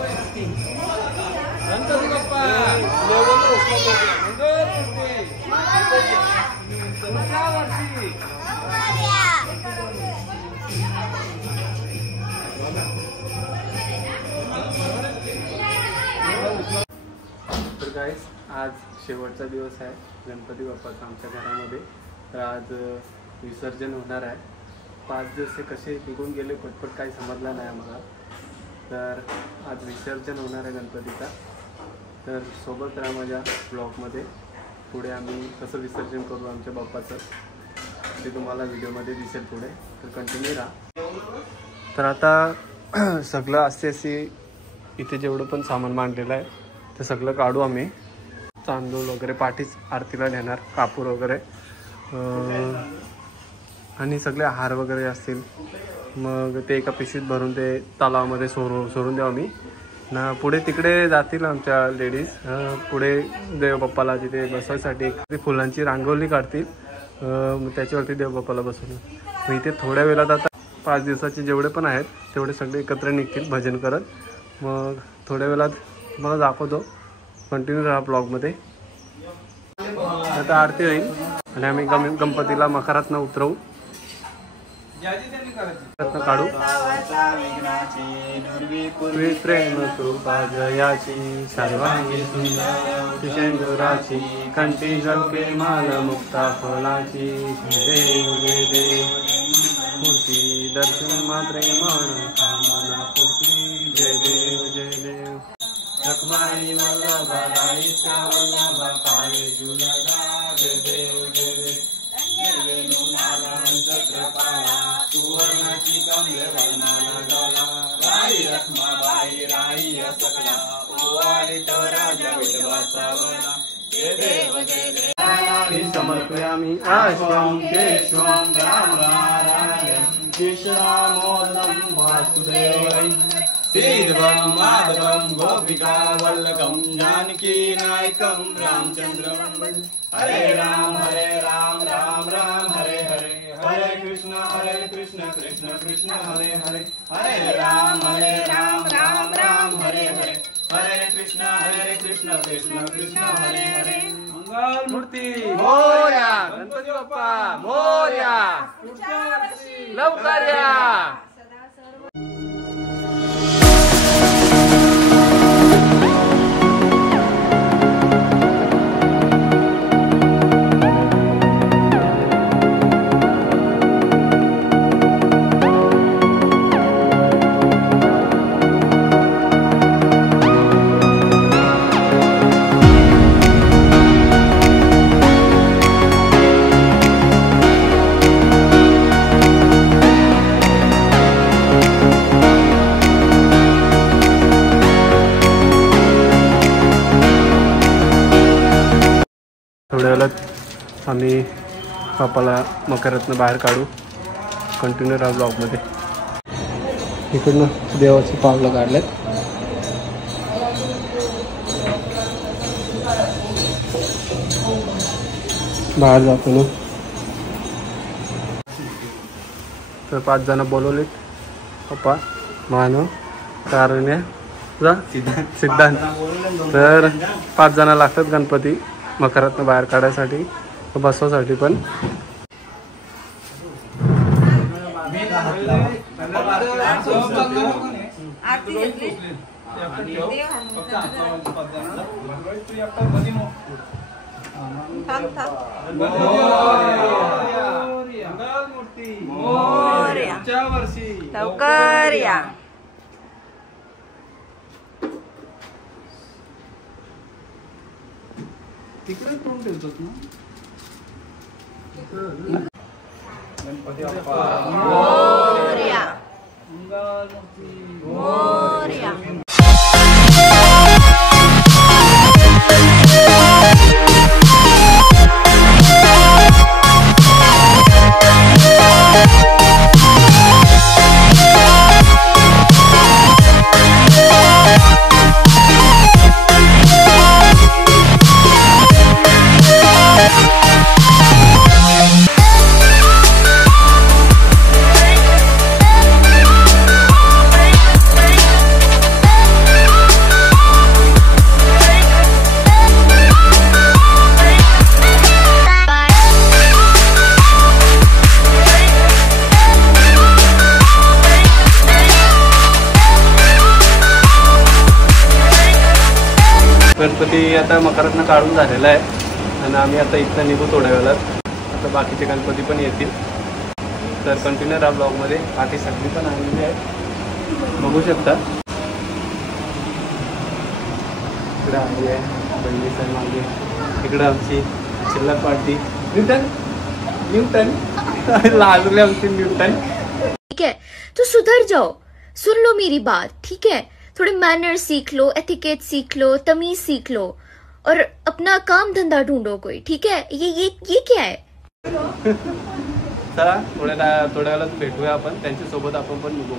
गणपती बाप्पा तर गाईस आज शेवटचा दिवस आहे गणपती बाप्पाचा आमच्या घरामध्ये. तर आज विसर्जन होणार आहे. 5 दिवस कसे निघून गेले पटपट काही समजला नाही आम्हाला. तर आज विसर्जन होणार आहे गणपतीचा. तर सोबत राहा माझ्या ब्लॉगमध्ये. पुढे आम्ही कसं विसर्जन करू आमच्या बाप्पाचं ते तुम्हाला व्हिडिओमध्ये दिसेल पुढे. तर कंटिन्यू राहा. तर आता सगळं असे इथे जेवढं पण सामान मांडलेलं आहे ते सगळं काढू आम्ही. तांदूळ वगैरे पाठीच आरतीला नेणार, कापूर वगैरे आणि सगळे हार वगैरे असतील. मग ते एका पिशवीत भरून ते तलावामध्ये सोडून देऊ आम्ही ना. पुढे तिकडे जातील आमच्या लेडीज. पुढे देवबाप्पाला तिथे बसवायसाठी एक फुलांची रांगोळी काढतील. मग त्याच्यावरती देवबाप्पाला बसवलं. मग इथे थोड्या वेळात आता 5 दिवसाचे जेवढे पण आहेत तेवढे सगळे एकत्र निघतील भजन करत. मग थोड्या वेळात तुम्हाला दाखवतो. कंटिन्यू राहा ब्लॉगमध्ये. आता आरती होईल आणि आम्ही गणपतीला मकरातनं उतरवू, काढू. प्रेम कृपा जयाची सर्वांगी सुंदर शेंदुराची कंठी झलके माल मुक्ता फलाची. देव जय देव मूर्ती दर्शन मात्रे मन कामना पुत्री. जय देव जय देव रखमाई वल्लभाईच्या वल्लभा काळे जुलगा. जय देव जय देव निर्वेणू माला छत्रपाला सुवर्णाची कमले वर्णाला गाला. राई रखमाबाई राई सकला ओवाळी तो राजा विठवा सावला. जय देव जय देव समर्पयामि आश्वं केशवं रामनारायणं कृष्णामोदं वासुदेवं श्रीधरं माधवं गोपिका वल्लभं जानकी नायकं रामचंद्रं. हरे राम राम राम हरे हरे. हरे कृष्ण कृष्ण कृष्ण हरे हरे. हरे राम राम हरे हरे. हरे कृष्ण कृष्ण कृष्ण हरे हरे. मंगल मूर्ती मोरया. गणपती बाप्पा मोरया. लवकर या. थोड्या वेळात आम्ही बाप्पाला मकरातनं बाहेर काढू. कंटिन्यू राहा ब्लॉगमध्ये. इकडनं देवाचे पावलं काढलेत. बाहेर जातो ना. तर 5 जण बोलवलेत. पप्पा मानव कारण्या सिद्धांत. तर 5 जण लागतात गणपती मकरातनं बाहेर काढायसाठी बसवासाठी पण. लवकर या. तिकडे कोण ठेवतात ना. गणपती बाप्पा मोरया. मंगल मूर्ती मोरया. गणपती आता मकरातनं काढून झालेला आहे आणि आम्ही आता इथं निघू थोड्या वेळात. आता बाकीचे गणपती पण येतील, तर कंटिन्यू राहा ब्लॉगमध्ये. बाकी सगळी पण आलेली आहे, बघू शकता. इकडं आली आहे बहिणी सर मागे. इकडं आमची शिल्लक पार्टी न्यूटन लाजले आमची न्यूटन. ठीक है, तो सुधर जाओ, सुन लो मेरी बात, ठीक है. थोड़े मैनर्स सीख लो, एथिकेट सीख लो, तमीज सीख लो और अपना काम धंधा ढूंढो कोई, ठीक है. ये क्या है. चला थोड्या वेळात भेटूया आपण त्यांच्यासोबत. आपण पण निघू.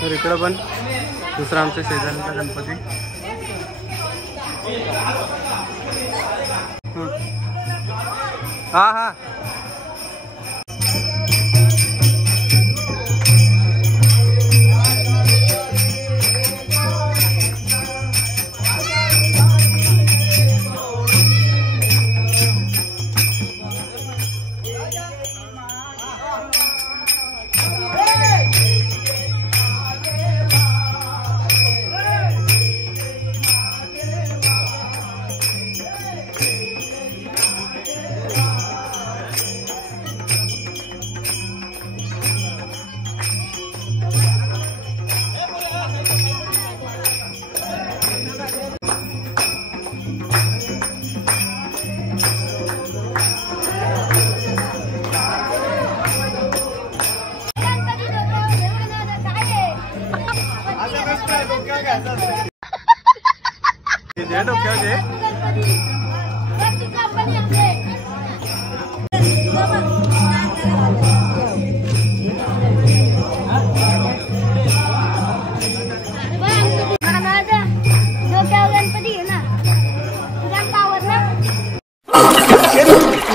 तर इकडं पण दुसरा आमच्या शेजारचा गणपती. हा हा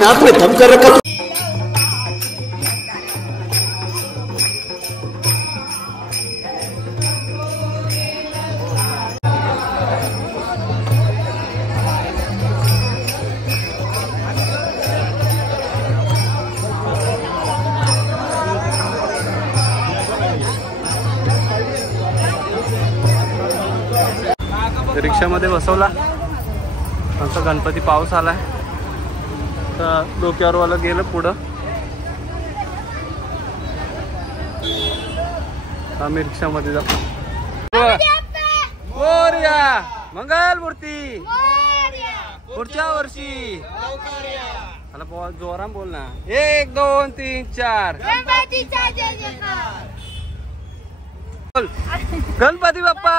नाक में दम कर रखा. रिक्षामध्ये बसवला आमचा गणपती. पाऊस आलाय तर डोक्यावरवाला गेलं पुढं. आम्ही रिक्षामध्ये जातो. मोरया मंगल मूर्ती पुढच्या वर्षी. मला जोरात बोल ना. 1 2 3 4 गणपती बाप्पा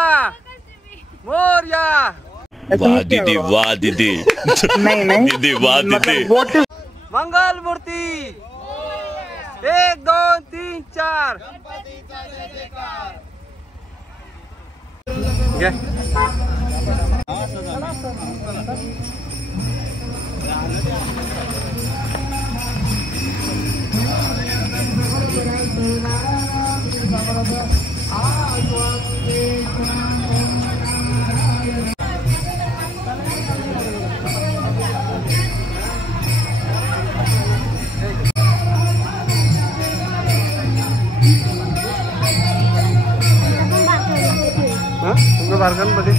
मोरया. वाह दीदी वाह दीदी. नहीं दीदी वाह दीदी. मंगल मूर्ती 1 2 3 4. बारगांमध्ये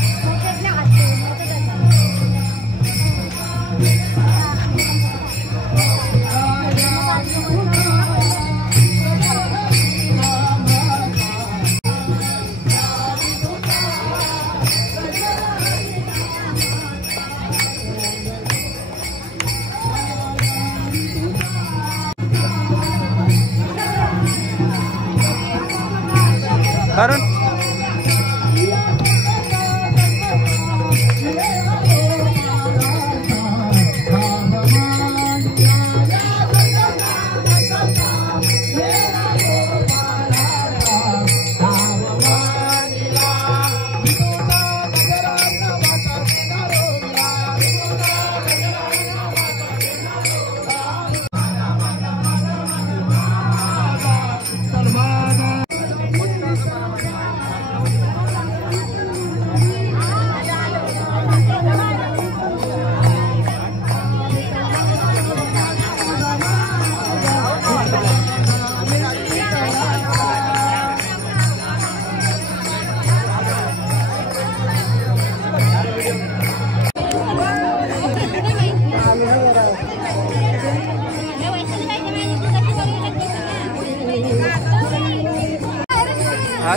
कारण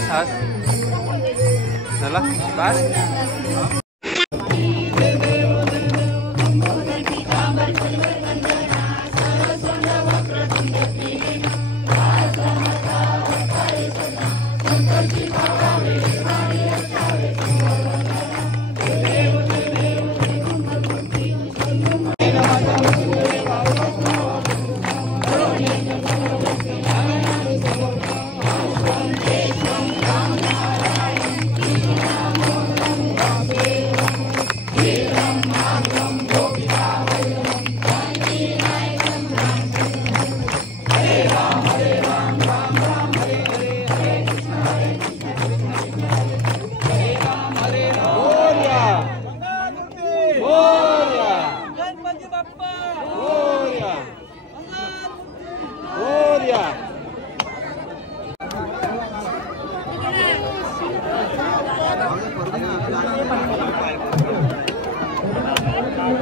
हास झाला बस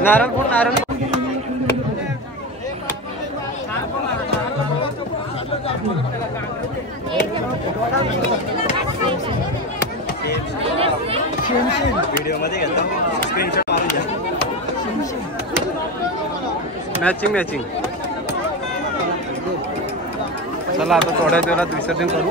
नारळपूर नारळ व्हिडिओ मध्ये घेतो स्क्रीनशॉट मारून घ्या. मॅचिंग चला आता थोड्या वेळात विसर्जन करू.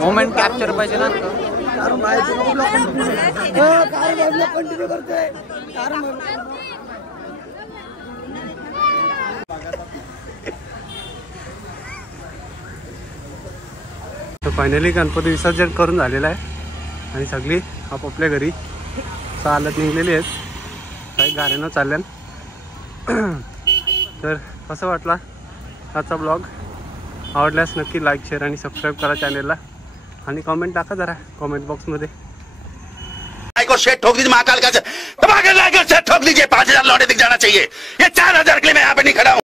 मोमेंट कॅप्चर पाहिजे ना. तर फायनली गणपती विसर्जन करून झालेलं आहे आणि सगळी आपापल्या घरी चालत निघलेली आहेत. काही गाड्यानं चालल्यान. तर कसं वाटला आजचा ब्लॉग? आवडल्यास नक्की लाईक शेअर आणि सबस्क्राईब करा चॅनलला आणि कमेंट टाका जरा कमेंट बॉक्समध्ये. को शेट ठोक दीजिए महाकाल का ठोक दीजिए. 5,000 लौटे दिख जाना चाहिए. ये 4,000 के लिए मैं यहाँ पे नहीं खड़ा हूँ.